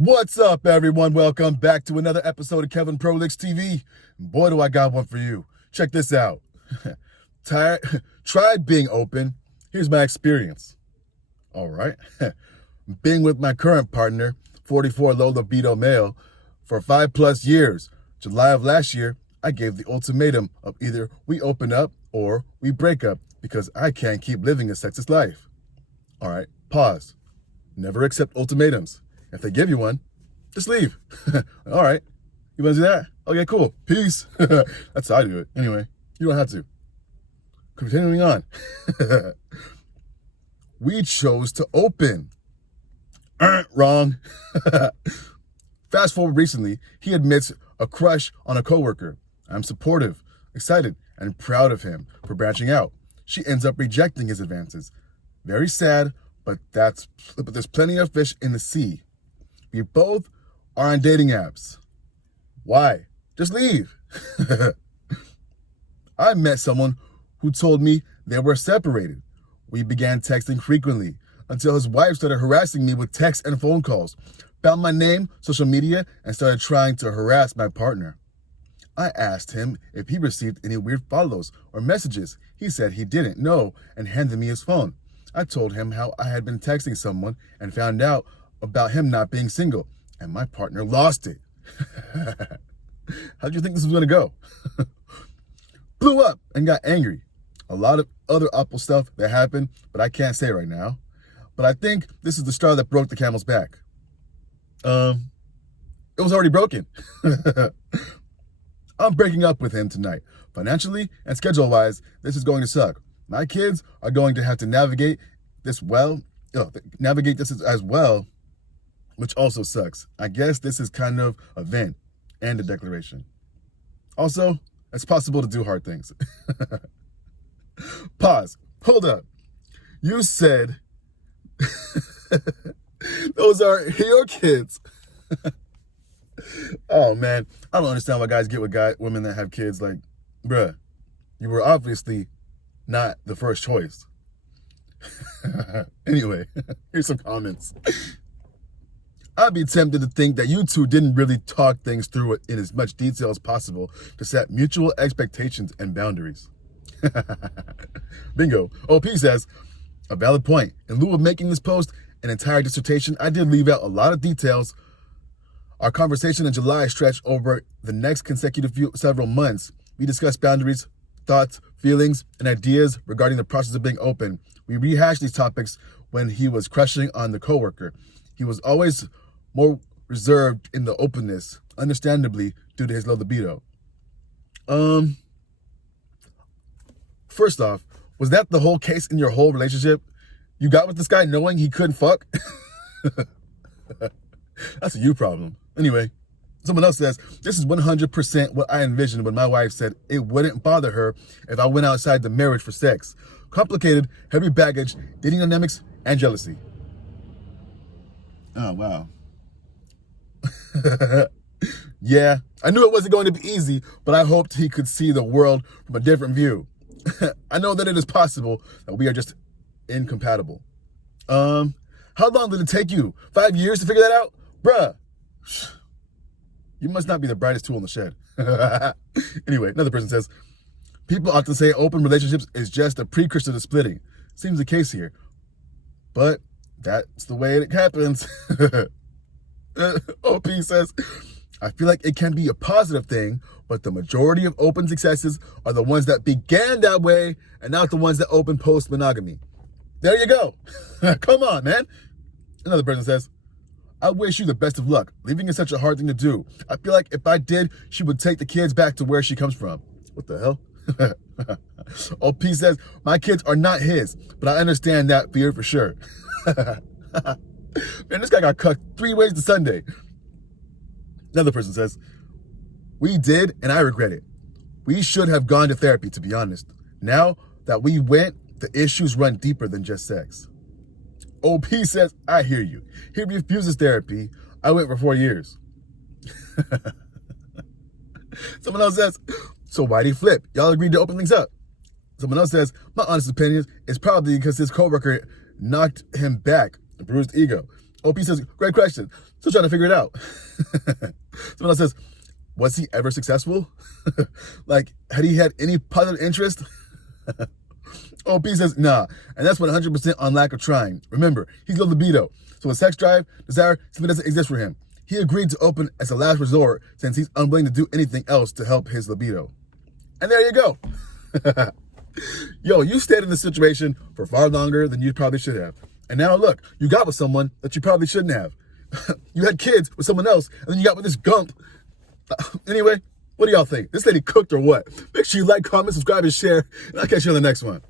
What's up, everyone? Welcome back to another episode of Kevin Prolix TV. Boy, do I got one for you. Check this out. Tried being open. Here's my experience. All right. Being with my current partner, 44 low libido male, for 5+ years. July of last year, I gave the ultimatum of either we open up or we break up because I can't keep living a sexist life. All right, pause. Never accept ultimatums. If they give you one, just leave. All right. You want to do that? Okay, cool. Peace. That's how I do it. Anyway, you don't have to. Continuing on. We chose to open. Wrong. Fast forward recently, he admits a crush on a coworker. I'm supportive, excited, and proud of him for branching out. She ends up rejecting his advances. Very sad, but there's plenty of fish in the sea. We both are on dating apps. Why? Just leave. I met someone who told me they were separated. We began texting frequently until his wife started harassing me with texts and phone calls, found my name, social media, and started trying to harass my partner. I asked him if he received any weird follows or messages. He said he didn't know and handed me his phone. I told him how I had been texting someone and found out about him not being single, and my partner lost it. How do you think this was going to go? Blew up and got angry. A lot of other awful stuff that happened, but I can't say right now. But I think this is the straw that broke the camel's back. It was already broken. I'm breaking up with him tonight. Financially and schedule-wise, this is going to suck. My kids are going to have to navigate this as well, which also sucks. I guess this is kind of a vent and a declaration. Also, it's possible to do hard things. Pause. Hold up. You said those are your kids. Oh, man. I don't understand why guys get with women that have kids. Like, bruh, you were obviously not the first choice. Anyway, here's some comments. I'd be tempted to think that you two didn't really talk things through in as much detail as possible to set mutual expectations and boundaries. Bingo. OP says, a valid point. In lieu of making this post an entire dissertation, I did leave out a lot of details. Our conversation in July stretched over the next several months. We discussed boundaries, thoughts, feelings, and ideas regarding the process of being open. We rehashed these topics when he was crushing on the coworker. He was always more reserved in the openness, understandably, due to his low libido. First off, was that the whole case in your whole relationship? You got with this guy knowing he couldn't fuck? That's a you problem. Anyway, someone else says, this is 100% what I envisioned when my wife said it wouldn't bother her if I went outside the marriage for sex. Complicated, heavy baggage, dating dynamics, and jealousy. Oh, wow. Yeah, I knew it wasn't going to be easy, but I hoped he could see the world from a different view. I know that it is possible that we are just incompatible. How long did it take you? 5 years to figure that out? Bruh, you must not be the brightest tool in the shed. Anyway, another person says, people often say open relationships is just a precursor to splitting. Seems the case here. But that's the way it happens. OP says, I feel like it can be a positive thing, but the majority of open successes are the ones that began that way and not the ones that open post-monogamy. There you go. Come on, man. Another person says, I wish you the best of luck. Leaving is such a hard thing to do. I feel like if I did, she would take the kids back to where she comes from. What the hell? OP says, my kids are not his, but I understand that fear for sure. Man, this guy got cucked 3 ways to Sunday. Another person says, we did, and I regret it. We should have gone to therapy, to be honest. Now that we went, the issues run deeper than just sex. OP says, I hear you. He refuses therapy. I went for 4 years. Someone else says, so why'd he flip? Y'all agreed to open things up. Someone else says, my honest opinion is probably because his coworker knocked him back, a bruised ego. OP says, great question. Still trying to figure it out. Someone else says, was he ever successful? Like, had he had any positive interest? OP says, nah. And that's 100% on lack of trying. Remember, he's low libido. So his sex drive, desire, simply doesn't exist for him. He agreed to open as a last resort since he's unwilling to do anything else to help his libido. And there you go. Yo, you stayed in this situation for far longer than you probably should have. And now look, you got with someone that you probably shouldn't have. You had kids with someone else, and then you got with this gump. Anyway, what do y'all think? This lady cooked or what? Make sure you like, comment, subscribe, and share, and I'll catch you on the next one.